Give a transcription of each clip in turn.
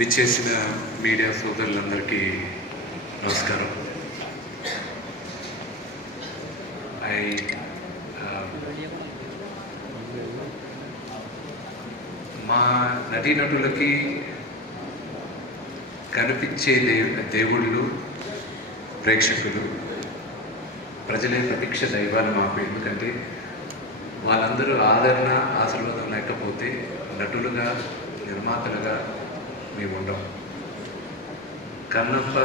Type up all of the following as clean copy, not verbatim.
విచ్చేసిన మీడియా సోదరులందరికీ నమస్కారం. మా నటీనటులకి కనిపించే దేవుళ్ళు ప్రేక్షకులు, ప్రజలే ప్రతీక్ష దైవాలు మాకు. ఎందుకంటే వాళ్ళందరూ ఆదరణ ఆశీర్వాదం లేకపోతే నటులుగా నిర్మాతలుగా మేము ఉండం. కన్నప్ప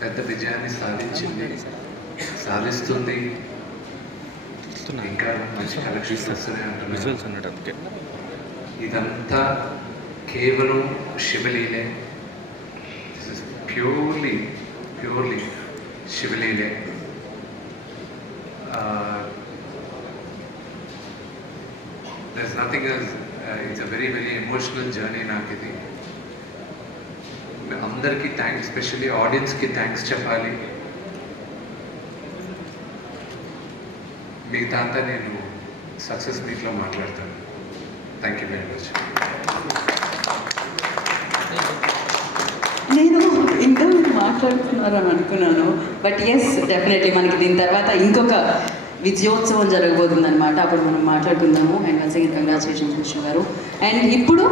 పెద్ద విజయాన్ని సాధిస్తుంది, ఇంకా మంచి కలెక్షన్స్ వస్తూనే ఉంటున్నాయి. ఇదంతా కేవలం శివలీలే. దిస్ ఇస్ ప్యూర్లీ శివలీలే. There's nothing else. It's a very emotional journey నాకు ఇది. అందరికీ థ్యాంక్స్, ఎస్పెషల్లీ ఆడియన్స్కి థ్యాంక్స్ చెప్పాలి. మిగతా అంతా నేను సక్సెస్ మీట్లో మాట్లాడతాను. Thank you very much. నేను ఇంకా మీరు మాట్లాడుతున్నారు అని అనుకున్నాను, బట్ ఎస్, డెఫినెట్లీ మనకి దీని తర్వాత ఇంకొక విజయోత్సవం జరగబోతుంది అనమాట. అప్పుడు మనం మాట్లాడుకుందాము. And once again congratulations Krishna గారు. అండ్ ఇప్పుడు